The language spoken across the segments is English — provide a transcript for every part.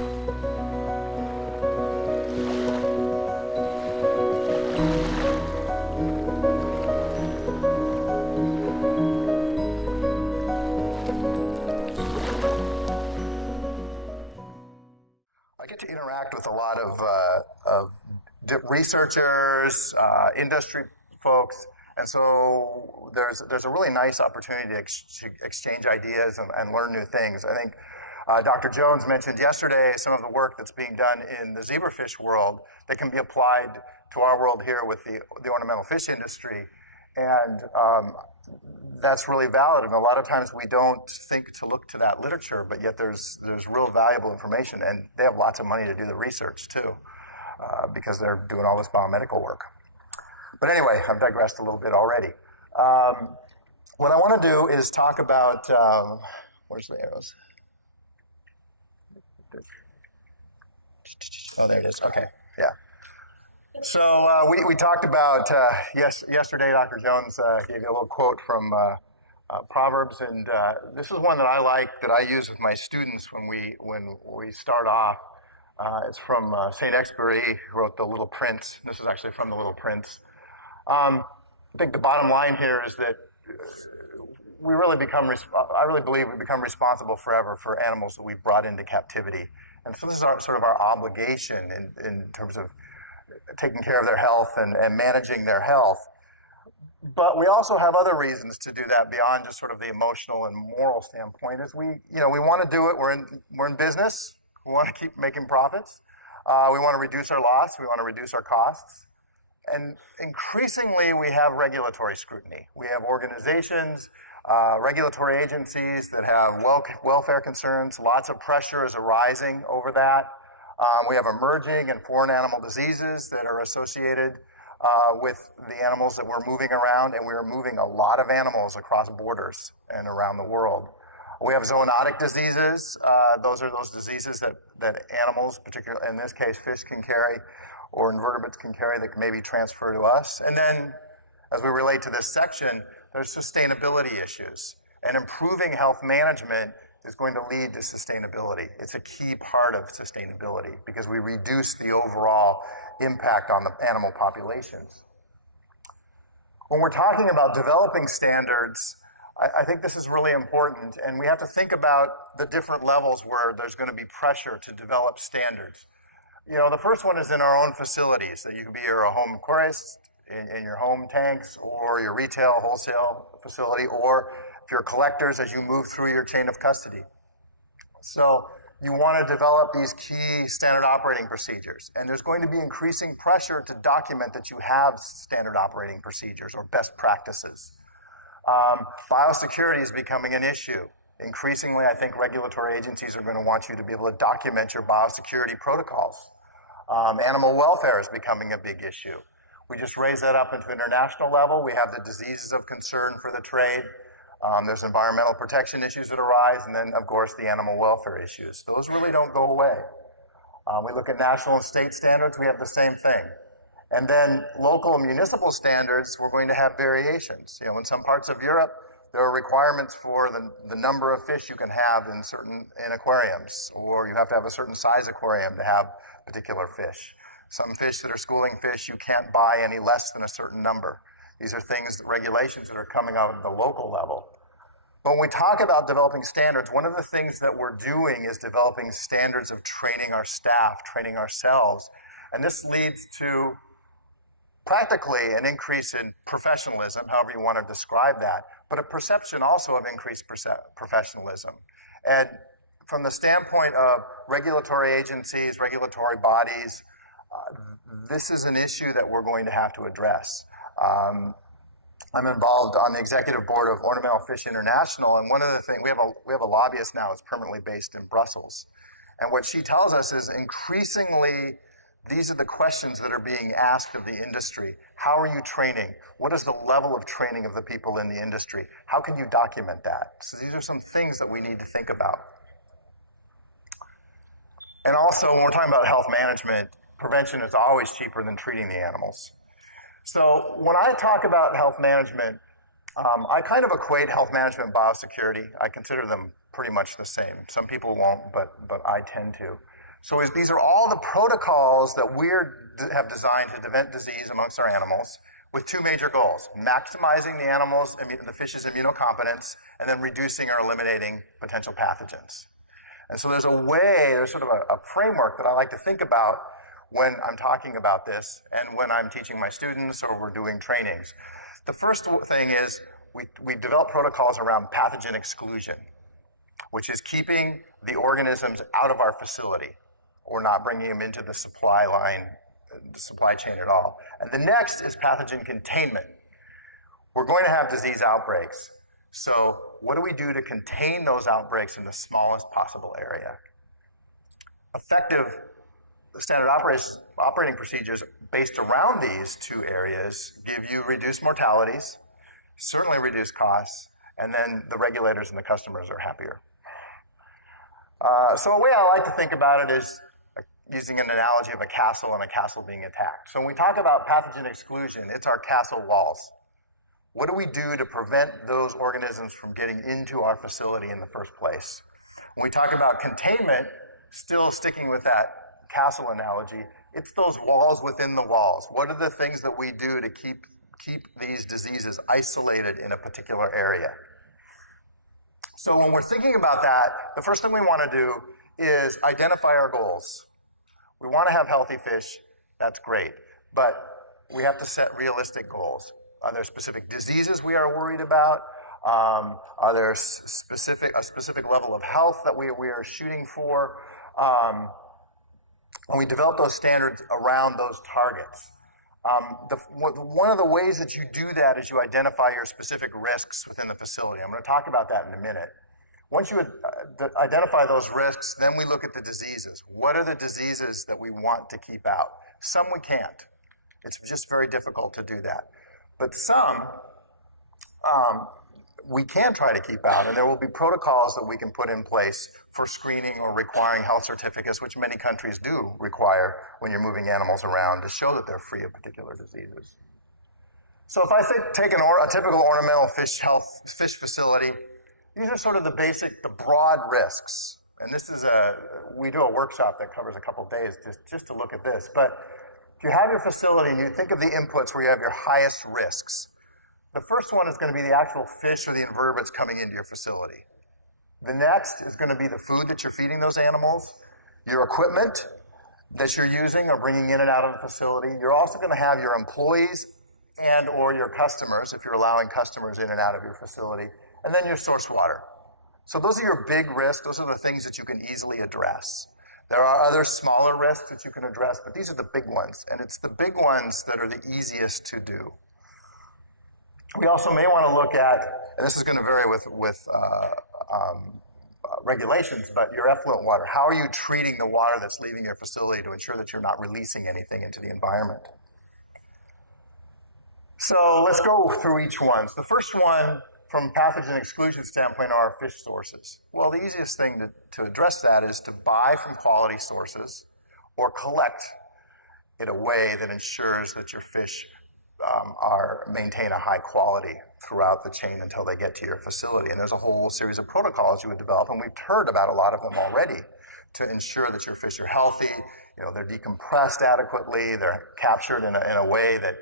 I get to interact with a lot of researchers, industry folks, and so there's a really nice opportunity to exchange ideas and learn new things. I think Dr. Jones mentioned yesterday some of the work that's being done in the zebrafish world that can be applied to our world here with the ornamental fish industry, and that's really valid. And a lot of times we don't think to look to that literature, but yet there's real valuable information, and they have lots of money to do the research too, because they're doing all this biomedical work. But anyway, I've digressed a little bit already. What I want to do is talk about, where's the arrows? Oh, there it is. Okay, yeah. So we talked about, yesterday Dr. Jones gave you a little quote from Proverbs, and this is one that I like, that I use with my students when we start off. It's from Saint Exupéry, who wrote The Little Prince. This is actually from The Little Prince. I think the bottom line here is that I really believe we become responsible forever for animals that we've brought into captivity. And so this is sort of our obligation in terms of taking care of their health and managing their health. But we also have other reasons to do that beyond just sort of the emotional and moral standpoint. Is we want to do it. We're in business. We want to keep making profits. We want to reduce our loss. We want to reduce our costs. And increasingly, we have regulatory scrutiny. We have organizations, regulatory agencies that have welfare concerns. Lots of pressure is arising over that. We have emerging and foreign animal diseases that are associated with the animals that we're moving around, and we are moving a lot of animals across borders and around the world. We have zoonotic diseases. Those are those diseases that animals, particularly in this case fish, can carry, or invertebrates can carry, that can maybe transfer to us. And then, as we relate to this section, there's sustainability issues. And improving health management is going to lead to sustainability. It's a key part of sustainability because we reduce the overall impact on the animal populations. When we're talking about developing standards, I think this is really important, and we have to think about the different levels where there's going to be pressure to develop standards. The first one is in our own facilities. That you could be a home aquarist in your home tanks, or your retail wholesale facility, or if you're collectors as you move through your chain of custody. So you want to develop these key standard operating procedures, and there's going to be increasing pressure to document that you have standard operating procedures or best practices. Biosecurity is becoming an issue. Increasingly, I think regulatory agencies are going to want you to be able to document your biosecurity protocols. Animal welfare is becoming a big issue. We just raised that up into international level. We have the diseases of concern for the trade. There's environmental protection issues that arise, and then, of course, the animal welfare issues. Those really don't go away. We look at national and state standards, we have the same thing. And then local and municipal standards, we're going to have variations. In some parts of Europe, there are requirements for the number of fish you can have in aquariums, or you have to have a certain size aquarium to have particular fish. Some fish that are schooling fish, you can't buy any less than a certain number. These are things, regulations that are coming out at the local level. But when we talk about developing standards, one of the things that we're doing is developing standards of training our staff, training ourselves. And this leads to practically an increase in professionalism, however you want to describe that, but a perception also of increased professionalism. And from the standpoint of regulatory agencies, regulatory bodies, this is an issue that we're going to have to address. I'm involved on the executive board of Ornamental Fish International, and one of the things, we have a lobbyist now that's permanently based in Brussels. And what she tells us is increasingly, these are the questions that are being asked of the industry. How are you training? What is the level of training of the people in the industry? How can you document that? So these are some things that we need to think about. And also, when we're talking about health management, prevention is always cheaper than treating the animals. So when I talk about health management, I kind of equate health management and biosecurity. I consider them pretty much the same. Some people won't, but I tend to. So these are all the protocols that we have designed to prevent disease amongst our animals with two major goals: maximizing the fish's immunocompetence, and then reducing or eliminating potential pathogens. And so there's sort of a framework that I like to think about when I'm talking about this and when I'm teaching my students or we're doing trainings. The first thing is we develop protocols around pathogen exclusion, which is keeping the organisms out of our facility or not bringing them into the supply chain at all. And the next is pathogen containment. We're going to have disease outbreaks. So what do we do to contain those outbreaks in the smallest possible area? Effective standard operating procedures based around these two areas give you reduced mortalities, certainly reduced costs, and then the regulators and the customers are happier. So a way I like to think about it is using an analogy of a castle and a castle being attacked. So when we talk about pathogen exclusion, it's our castle walls. What do we do to prevent those organisms from getting into our facility in the first place? When we talk about containment, still sticking with that castle analogy, it's those walls within the walls. What are the things that we do to keep these diseases isolated in a particular area? So when we're thinking about that, the first thing we want to do is identify our goals. We want to have healthy fish, that's great, but we have to set realistic goals. Are there specific diseases we are worried about? Are there a specific level of health that we are shooting for? And we develop those standards around those targets. One of the ways that you do that is you identify your specific risks within the facility. I'm going to talk about that in a minute. Once you identify those risks, then we look at the diseases. What are the diseases that we want to keep out? Some we can't. It's just very difficult to do that. But some we can try to keep out, and there will be protocols that we can put in place for screening or requiring health certificates, which many countries do require when you're moving animals around to show that they're free of particular diseases. So if I take a typical ornamental fish facility, these are sort of the broad risks. And we do a workshop that covers a couple days just to look at this. But if you have your facility and you think of the inputs where you have your highest risks, the first one is going to be the actual fish or the invertebrates coming into your facility. The next is going to be the food that you're feeding those animals, your equipment that you're using or bringing in and out of the facility. You're also going to have your employees and or your customers, if you're allowing customers in and out of your facility, and then your source water. So those are your big risks. Those are the things that you can easily address. There are other smaller risks that you can address, but these are the big ones, and it's the big ones that are the easiest to do. We also may want to look at, and this is going to vary with regulations, but your effluent water. How are you treating the water that's leaving your facility to ensure that you're not releasing anything into the environment? So let's go through each one. The first one, from pathogen exclusion standpoint, are our fish sources. Well, the easiest thing to address that is to buy from quality sources or collect in a way that ensures that your fish maintain a high quality throughout the chain until they get to your facility. And there's a whole series of protocols you would develop, and we've heard about a lot of them already, to ensure that your fish are healthy, they're decompressed adequately, they're captured in a way that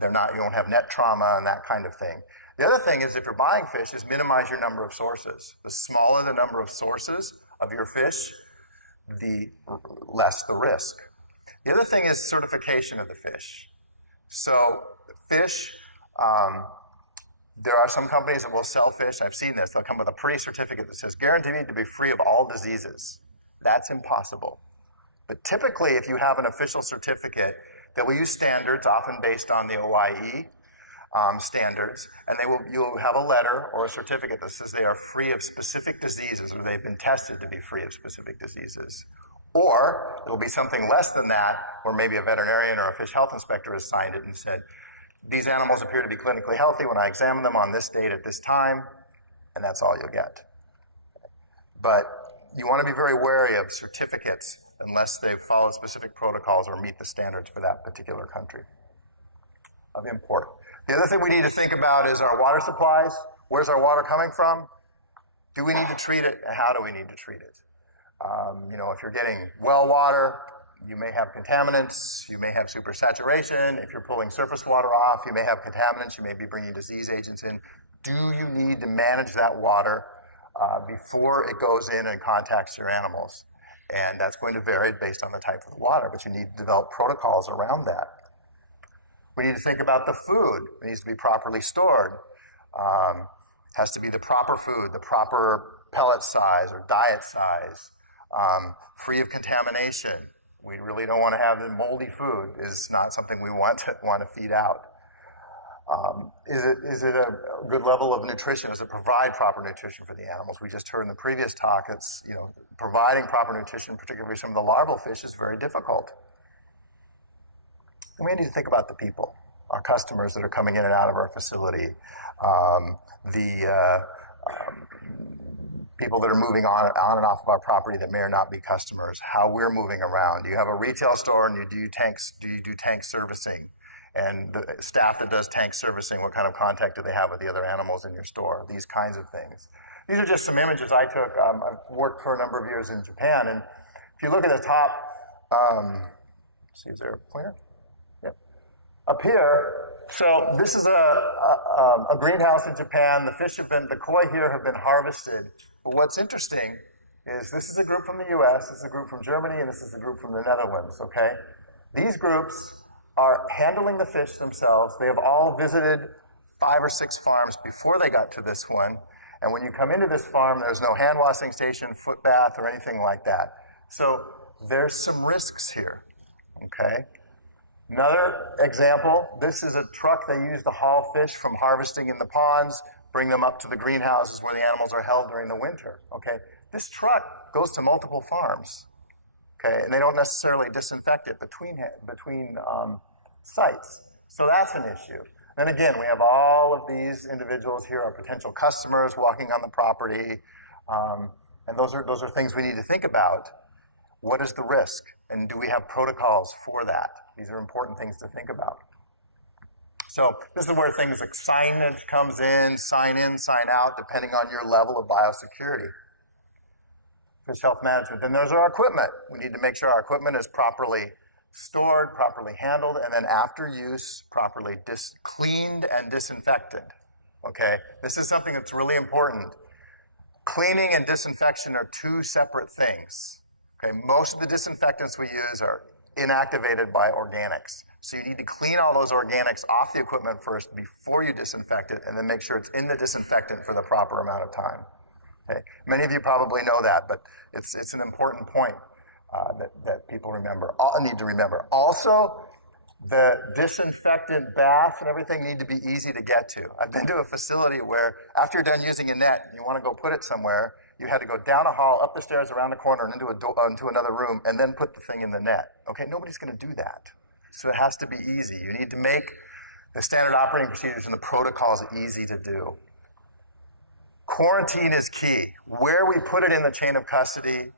you won't have net trauma and that kind of thing. The other thing is, if you're buying fish, is minimize your number of sources. The smaller the number of sources of your fish, the less the risk. The other thing is certification of the fish. So fish, there are some companies that will sell fish. I've seen this. They'll come with a pretty certificate that says guaranteed to be free of all diseases. That's impossible. But typically, if you have an official certificate, they will use standards, often based on the OIE standards, and you'll have a letter or a certificate that says they are free of specific diseases, or they've been tested to be free of specific diseases. Or it will be something less than that, where maybe a veterinarian or a fish health inspector has signed it and said, these animals appear to be clinically healthy when I examine them on this date at this time, and that's all you'll get. But you want to be very wary of certificates unless they've followed specific protocols or meet the standards for that particular country of import. The other thing we need to think about is our water supplies. Where's our water coming from? Do we need to treat it, and how do we need to treat it? If you're getting well water, you may have contaminants, you may have supersaturation. If you're pulling surface water off, you may have contaminants, you may be bringing disease agents in. Do you need to manage that water before it goes in and contacts your animals? And that's going to vary based on the type of the water, but you need to develop protocols around that. We need to think about the food. It needs to be properly stored. Has to be the proper food, the proper pellet size or diet size, free of contamination. We really don't want to have the moldy food. Is not something we want to feed out. Is it a good level of nutrition? Does it provide proper nutrition for the animals? We just heard in the previous talk, it's, providing proper nutrition, particularly some of the larval fish, is very difficult. And we need to think about the people, our customers that are coming in and out of our facility, people that are moving on and off of our property that may or not be customers, how we're moving around. Do you have a retail store and do you do tank servicing? And the staff that does tank servicing, what kind of contact do they have with the other animals in your store? These kinds of things. These are just some images I took. I've worked for a number of years in Japan, and if you look at the top, let's see, is there a pointer? Yep. Up here, so this is a greenhouse in Japan. The koi here have been harvested. But what's interesting is this is a group from the US, this is a group from Germany, and this is a group from the Netherlands, okay? These groups are handling the fish themselves. They have all visited 5 or 6 farms before they got to this one. And when you come into this farm, there's no hand washing station, foot bath, or anything like that. So there's some risks here, okay? Another example, this is a truck they use to haul fish from harvesting in the ponds, bring them up to the greenhouses where the animals are held during the winter, okay? This truck goes to multiple farms, okay? And they don't necessarily disinfect it between sites. So that's an issue. And again, we have all of these individuals here, our potential customers walking on the property, and those are things we need to think about. What is the risk? And do we have protocols for that? These are important things to think about. So this is where things like signage comes in, sign out, depending on your level of biosecurity. Fish health management. Then there's our equipment. We need to make sure our equipment is properly stored, properly handled, and then after use, properly cleaned and disinfected. Okay? This is something that's really important. Cleaning and disinfection are 2 separate things. Okay? Most of the disinfectants we use are inactivated by organics. So you need to clean all those organics off the equipment first before you disinfect it, and then make sure it's in the disinfectant for the proper amount of time. Okay? Many of you probably know that, but it's an important point that people need to remember. Also, the disinfectant bath and everything need to be easy to get to. I've been to a facility where after you're done using a net and you want to go put it somewhere, you had to go down a hall, up the stairs, around the corner, and into another room, and then put the thing in the net. Okay, nobody's going to do that. So it has to be easy. You need to make the standard operating procedures and the protocols easy to do. Quarantine is key. Where we put it in the chain of custody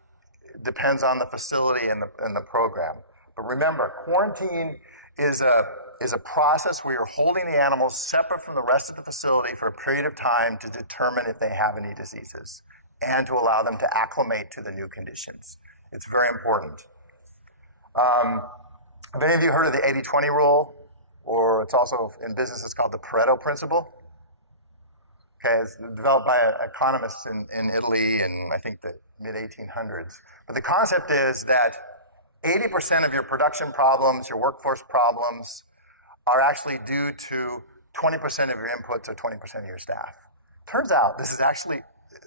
depends on the facility and the program. But remember, quarantine is a process where you're holding the animals separate from the rest of the facility for a period of time to determine if they have any diseases and to allow them to acclimate to the new conditions. It's very important. Have any of you heard of the 80-20 rule? Or it's also in business, it's called the Pareto principle. Okay, it's developed by economists in Italy in, I think, the mid-1800s. But the concept is that 80% of your production problems, your workforce problems, are actually due to 20% of your inputs or 20% of your staff. Turns out this is actually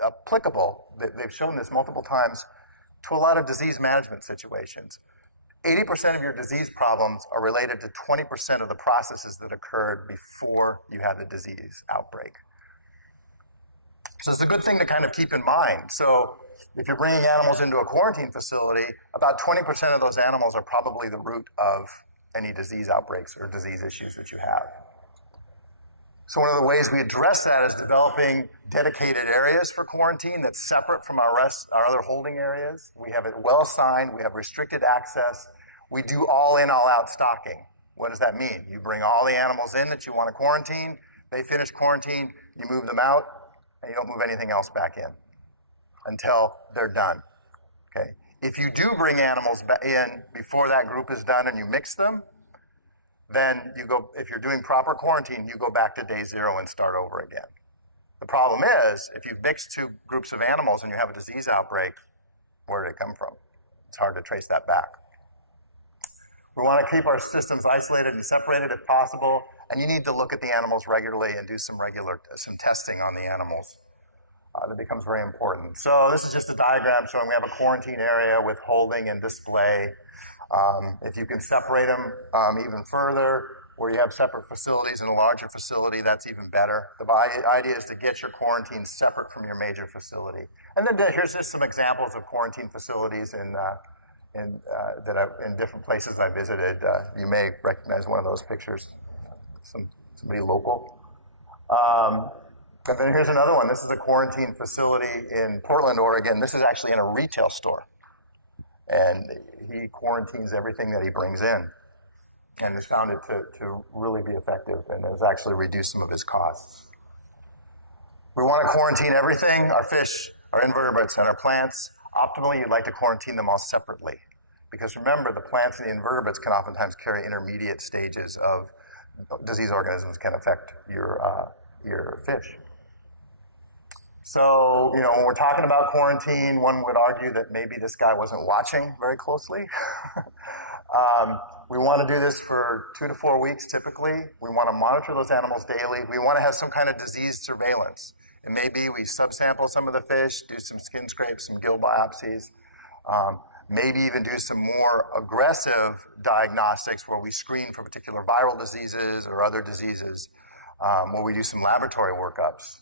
applicable, they've shown this multiple times, to a lot of disease management situations. 80% of your disease problems are related to 20% of the processes that occurred before you had the disease outbreak. So it's a good thing to kind of keep in mind. So if you're bringing animals into a quarantine facility, about 20% of those animals are probably the root of any disease outbreaks or disease issues that you have. So one of the ways we address that is developing dedicated areas for quarantine that's separate from our other holding areas. We have it well signed, we have restricted access. We do all in, all out stocking. What does that mean? You bring all the animals in that you want to quarantine, they finish quarantine, you move them out, and you don't move anything else back in until they're done. Okay? If you do bring animals in before that group is done and you mix them, then you go, if you're doing proper quarantine, you go back to day 0 and start over again. The problem is, if you've mixed 2 groups of animals and you have a disease outbreak, where did it come from? It's hard to trace that back. We want to keep our systems isolated and separated if possible, and you need to look at the animals regularly and do some testing on the animals. That becomes very important. So this is just a diagram showing we have a quarantine area with holding and display. If you can separate them even further, where you have separate facilities in a larger facility, that's even better. The idea is to get your quarantine separate from your major facility. And then here's just some examples of quarantine facilities in different places I visited. You may recognize one of those pictures, somebody local. And then here's another one. This is a quarantine facility in Portland, Oregon. This is actually in a retail store. And he quarantines everything that he brings in, and has found it to really be effective and has actually reduced some of his costs. We want to quarantine everything, our fish, our invertebrates, and our plants. Optimally, you'd like to quarantine them all separately. Because remember, the plants and the invertebrates can oftentimes carry intermediate stages of disease organisms can affect your fish. So, you know, when we're talking about quarantine, one would argue that maybe this guy wasn't watching very closely. We want to do this for 2 to 4 weeks typically. We want to monitor those animals daily. We want to have some kind of disease surveillance. And maybe we subsample some of the fish, do some skin scrapes, some gill biopsies, maybe even do some more aggressive diagnostics where we screen for particular viral diseases or other diseases, where we do some laboratory workups.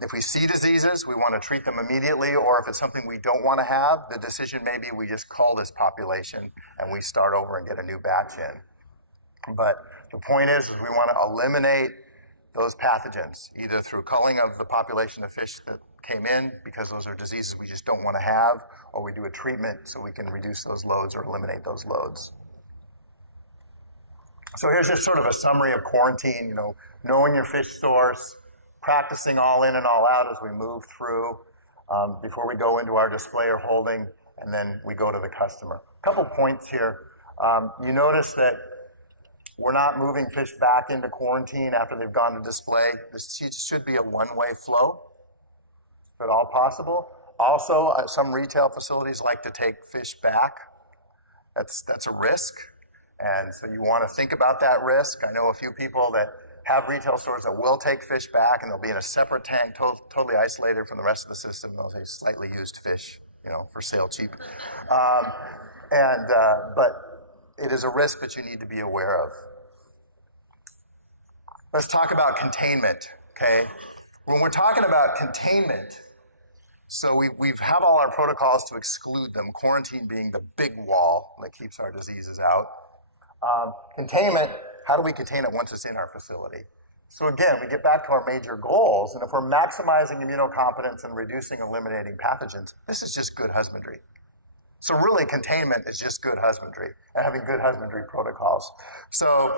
If we see diseases, we want to treat them immediately, or if it's something we don't want to have, the decision may be we just cull this population and we start over and get a new batch in. But the point is we want to eliminate those pathogens, either through culling of the population of fish that came in, because those are diseases we just don't want to have, or we do a treatment so we can reduce those loads or eliminate those loads. So here's just sort of a summary of quarantine, you know, knowing your fish source, practicing all in and all out as we move through before we go into our display or holding, and then we go to the customer. A couple points here. You notice that we're not moving fish back into quarantine after they've gone to display. This should be a one-way flow, if at all possible. Also, some retail facilities like to take fish back. That's a risk, and so you want to think about that risk. I know a few people that have retail stores that will take fish back, and they'll be in a separate tank, totally isolated from the rest of the system. They'll say slightly used fish, you know, for sale cheap. But it is a risk that you need to be aware of. Let's talk about containment, okay? When we're talking about containment, so we have all our protocols to exclude them, quarantine being the big wall that keeps our diseases out. Containment, how do we contain it once it's in our facility? So again, we get back to our major goals, and if we're maximizing immunocompetence and reducing, eliminating pathogens, this is just good husbandry. So really, containment is just good husbandry and having good husbandry protocols. So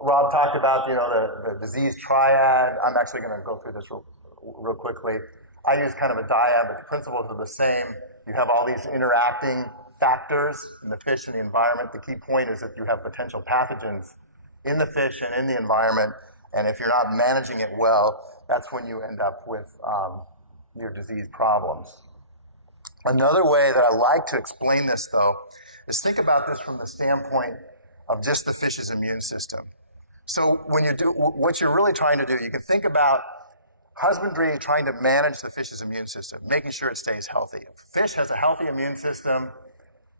Rob talked about, you know, the disease triad. I'm actually going to go through this real quickly. I use kind of a dyad, but the principles are the same. You have all these interacting factors in the fish and the environment. The key point is that you have potential pathogens in the fish and in the environment, and if you're not managing it well, that's when you end up with your disease problems. Another way that I like to explain this, though, is think about this from the standpoint of just the fish's immune system. So when you do, what you're really trying to do, you can think about husbandry trying to manage the fish's immune system, making sure it stays healthy. If a fish has a healthy immune system,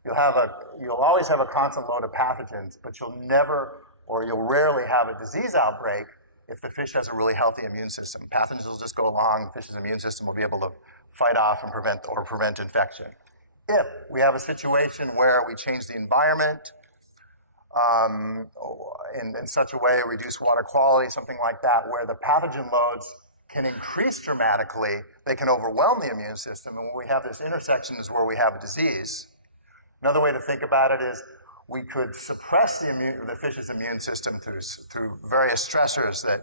you'll always have a constant load of pathogens, but you'll rarely have a disease outbreak if the fish has a really healthy immune system. Pathogens will just go along, the fish's immune system will be able to fight off and prevent infection. If we have a situation where we change the environment in such a way, reduce water quality, something like that, where the pathogen loads can increase dramatically, they can overwhelm the immune system, and when we have this intersection is where we have a disease. Another way to think about it is we could suppress the fish's immune system through various stressors that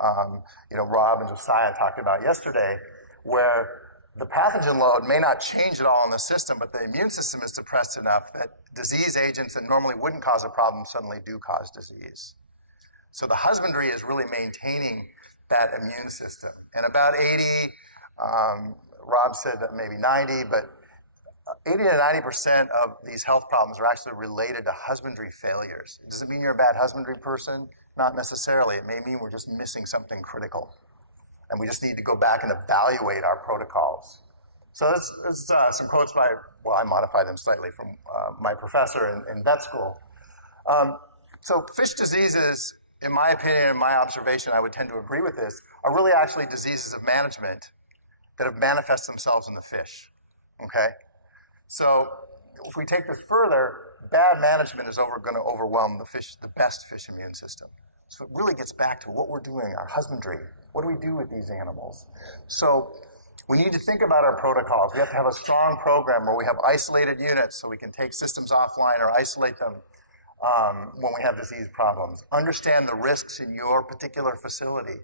Rob and Josiah talked about yesterday, where the pathogen load may not change at all in the system, but the immune system is depressed enough that disease agents that normally wouldn't cause a problem suddenly do cause disease. So the husbandry is really maintaining that immune system. And about 80, Rob said that maybe 90, but 80 to 90% of these health problems are actually related to husbandry failures. Does it mean you're a bad husbandry person? Not necessarily. It may mean we're just missing something critical. And we just need to go back and evaluate our protocols. So this some quotes by, well, I modified them slightly from my professor in vet school. So fish diseases, in my opinion and my observation, I would tend to agree with this, are really actually diseases of management that have manifested themselves in the fish, okay? So if we take this further, bad management is going to overwhelm the best fish immune system. So it really gets back to what we're doing, our husbandry. What do we do with these animals? So we need to think about our protocols. We have to have a strong program where we have isolated units so we can take systems offline or isolate them when we have disease problems. Understand the risks in your particular facility.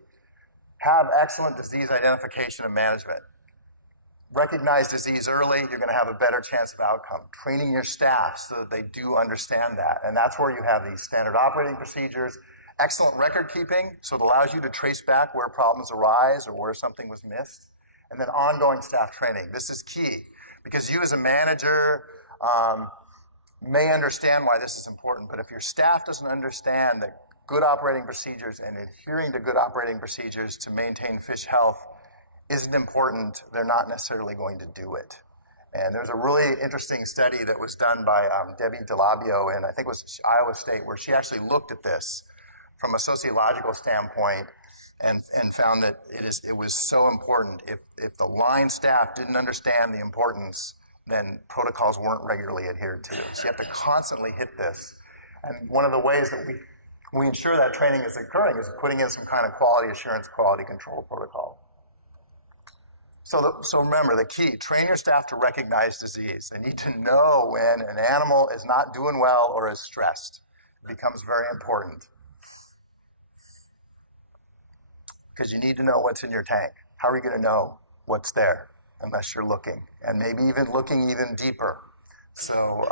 Have excellent disease identification and management. Recognize disease early, you're going to have a better chance of outcome. Training your staff so that they do understand that. And that's where you have these standard operating procedures. Excellent record keeping, so it allows you to trace back where problems arise or where something was missed. And then ongoing staff training. This is key because you as a manager may understand why this is important, but if your staff doesn't understand that good operating procedures and adhering to good operating procedures to maintain fish health isn't important, they're not necessarily going to do it. And there's a really interesting study that was done by Debbie DeLabio in, I think it was Iowa State, where she actually looked at this from a sociological standpoint and found that it was so important. If the line staff didn't understand the importance, then protocols weren't regularly adhered to. So you have to constantly hit this. And one of the ways that we ensure that training is occurring is putting in some kind of quality assurance, quality control protocol. So remember, the key, train your staff to recognize disease. They need to know when an animal is not doing well or is stressed. It becomes very important. Because you need to know what's in your tank. How are you going to know what's there unless you're looking? And maybe even looking even deeper. So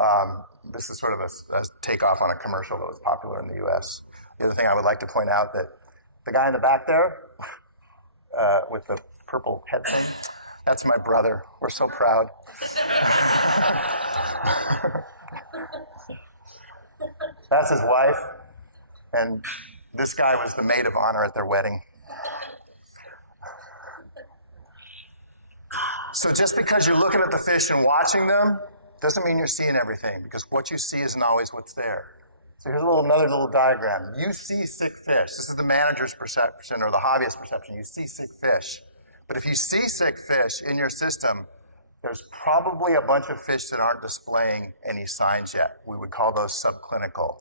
this is sort of a takeoff on a commercial that was popular in the US. The other thing I would like to point out that the guy in the back there with the purple headphones, that's my brother. We're so proud. That's his wife. And this guy was the maid of honor at their wedding. So just because you're looking at the fish and watching them doesn't mean you're seeing everything, because what you see isn't always what's there. So here's another little diagram. You see sick fish. This is the manager's perception or the hobbyist perception. You see sick fish. But if you see sick fish in your system, there's probably a bunch of fish that aren't displaying any signs yet. We would call those subclinical.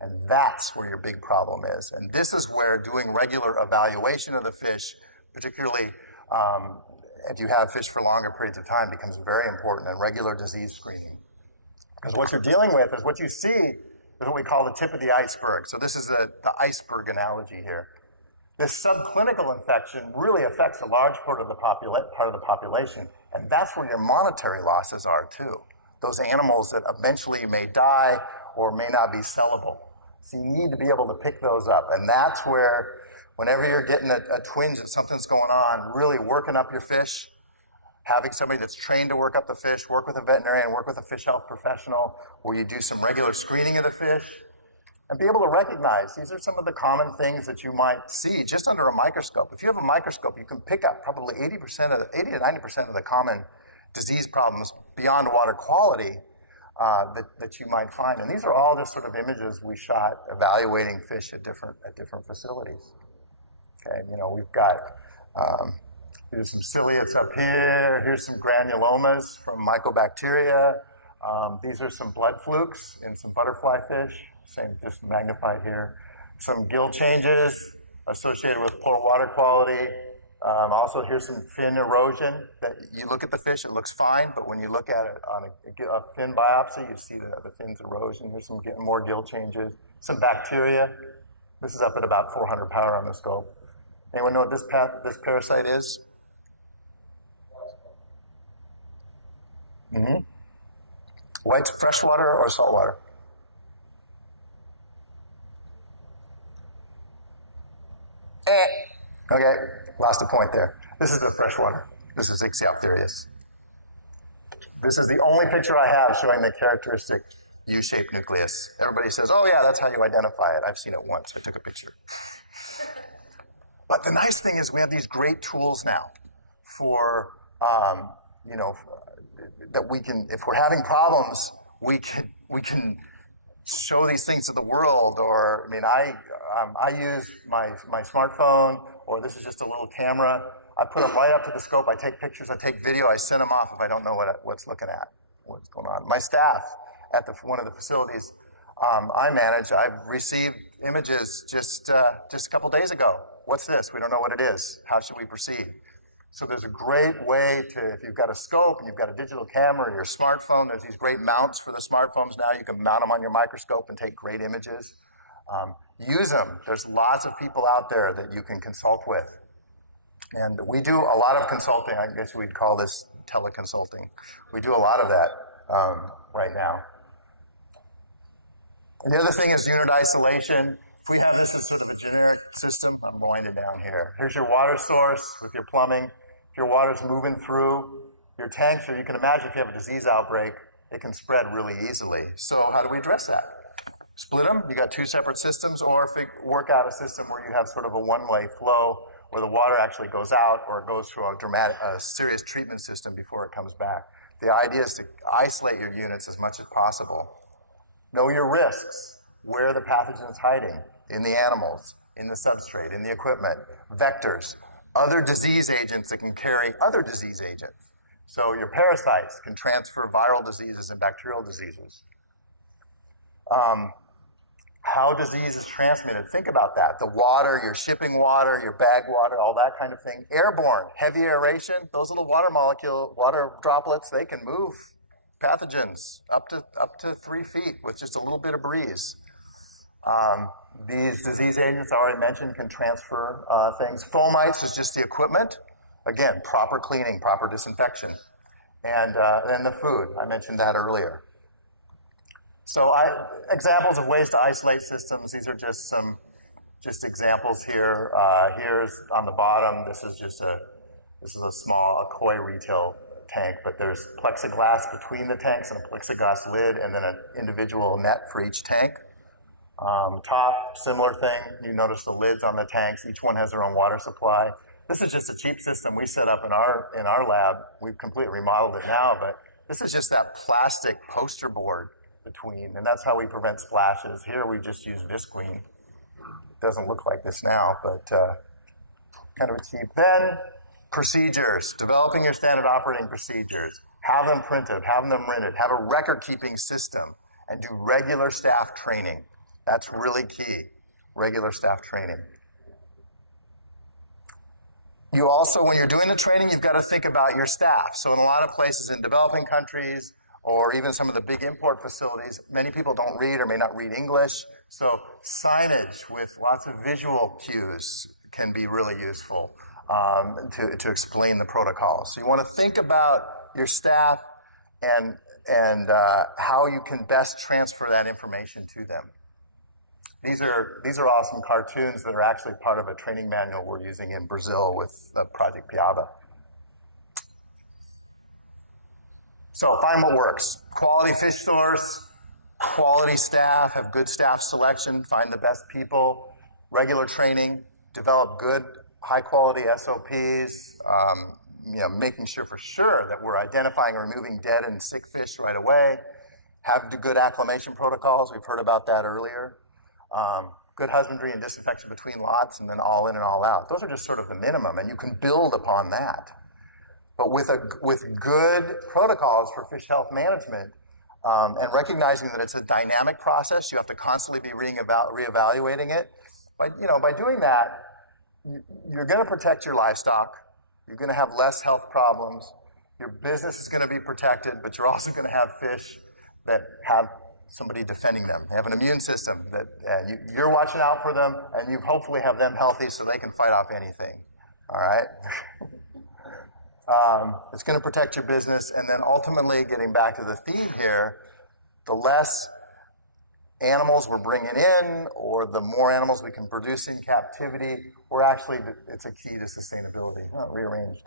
And that's where your big problem is. And this is where doing regular evaluation of the fish, particularly if you have fish for longer periods of time, becomes very important, and regular disease screening. Because what you're dealing with is what you see is what we call the tip of the iceberg. So this is the iceberg analogy here. This subclinical infection really affects a large part of the population, and that's where your monetary losses are too. Those animals that eventually may die or may not be sellable. So you need to be able to pick those up, and that's where whenever you're getting a twinge that something's going on, really working up your fish, having somebody that's trained to work up the fish, work with a veterinarian, work with a fish health professional, where you do some regular screening of the fish, and be able to recognize these are some of the common things that you might see just under a microscope. If you have a microscope, you can pick up probably 80 to 90% of the common disease problems beyond water quality that you might find. And these are all just sort of images we shot evaluating fish at different facilities. Okay, we've got, here's some ciliates up here, here's some granulomas from mycobacteria. These are some blood flukes in some butterfly fish, same, just magnified here. Some gill changes associated with poor water quality. Also, here's some fin erosion. That you look at the fish, it looks fine, but when you look at it on a fin biopsy, you see the fin's erosion. Here's some more gill changes. Some bacteria. This is up at about 400 power on the scope. Anyone know what this parasite is? Mm-hmm. White freshwater or saltwater? Okay, lost a point there. This is the freshwater. This is Ichthyopterius. This is the only picture I have showing the characteristic U-shaped nucleus. Everybody says, oh yeah, that's how you identify it. I've seen it once. I took a picture. But the nice thing is we have these great tools now for, that we can, if we're having problems, we can show these things to the world. Or, I mean, I use my smartphone, or this is just a little camera. I put them right up to the scope. I take pictures. I take video. I send them off if I don't know what's looking at, what's going on. My staff at one of the facilities I manage, I've received images just a couple days ago. What's this? We don't know what it is. How should we proceed? So there's a great way to, if you've got a scope and you've got a digital camera or your smartphone, there's these great mounts for the smartphones now. You can mount them on your microscope and take great images. Use them. There's lots of people out there that you can consult with. And we do a lot of consulting. I guess we'd call this teleconsulting. We do a lot of that right now. And the other thing is unit isolation. If we have this as sort of a generic system, I'm winding down here. Here's your water source with your plumbing. If your water's moving through your tanks, or you can imagine if you have a disease outbreak, it can spread really easily. So how do we address that? Split them, you got two separate systems, or work out a system where you have sort of a one-way flow where the water actually goes out or it goes through a serious treatment system before it comes back. The idea is to isolate your units as much as possible. Know your risks, where the pathogen is hiding, in the animals, in the substrate, in the equipment, vectors, other disease agents that can carry other disease agents. So your parasites can transfer viral diseases and bacterial diseases. How disease is transmitted, think about that. The water, your shipping water, your bag water, all that kind of thing. Airborne, heavy aeration, those little water droplets, they can move pathogens up to 3 feet with just a little bit of breeze. These disease agents I already mentioned can transfer things. Fomites is just the equipment. Again, proper cleaning, proper disinfection. And then the food, I mentioned that earlier. So examples of ways to isolate systems, these are just some examples here. Here's on the bottom, this is a small koi retail tank, but there's plexiglass between the tanks and a plexiglass lid and then an individual net for each tank. Top, similar thing, you notice the lids on the tanks, each one has their own water supply. This is just a cheap system we set up in our lab. We've completely remodeled it now, but this is just that plastic poster board between, and that's how we prevent splashes. Here we just use visqueen. It doesn't look like this now, but kind of cheap. Then procedures, developing your standard operating procedures. Have them printed, have them rented, have a record-keeping system, and do regular staff training. That's really key, regular staff training. You also, when you're doing the training, you've got to think about your staff. So in a lot of places in developing countries, or even some of the big import facilities, many people don't read or may not read English. So signage with lots of visual cues can be really useful to explain the protocol. So you want to think about your staff and how you can best transfer that information to them. These are awesome cartoons that are actually part of a training manual we're using in Brazil with Project Piaba. So find what works. Quality fish source, quality staff, have good staff selection, find the best people, regular training, develop good, high quality SOPs, making sure for sure that we're identifying and removing dead and sick fish right away, have the good acclimation protocols, we've heard about that earlier, good husbandry and disinfection between lots, and then all in and all out. Those are just sort of the minimum, and you can build upon that. But with good protocols for fish health management, and recognizing that it's a dynamic process, you have to constantly be reevaluating it. By doing that, you're going to protect your livestock. You're going to have less health problems. Your business is going to be protected, but you're also going to have fish that have somebody defending them. They have an immune system that you're watching out for them, and you hopefully have them healthy so they can fight off anything. All right? It's going to protect your business, and then ultimately, getting back to the theme here, the less animals we're bringing in, or the more animals we can produce in captivity, it's a key to sustainability. Not rearranged,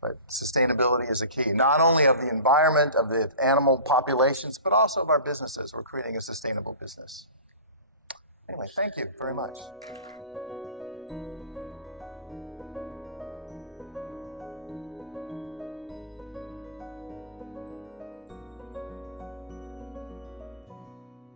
but sustainability is a key, not only of the environment, of the animal populations, but also of our businesses. We're creating a sustainable business. Anyway, thank you very much.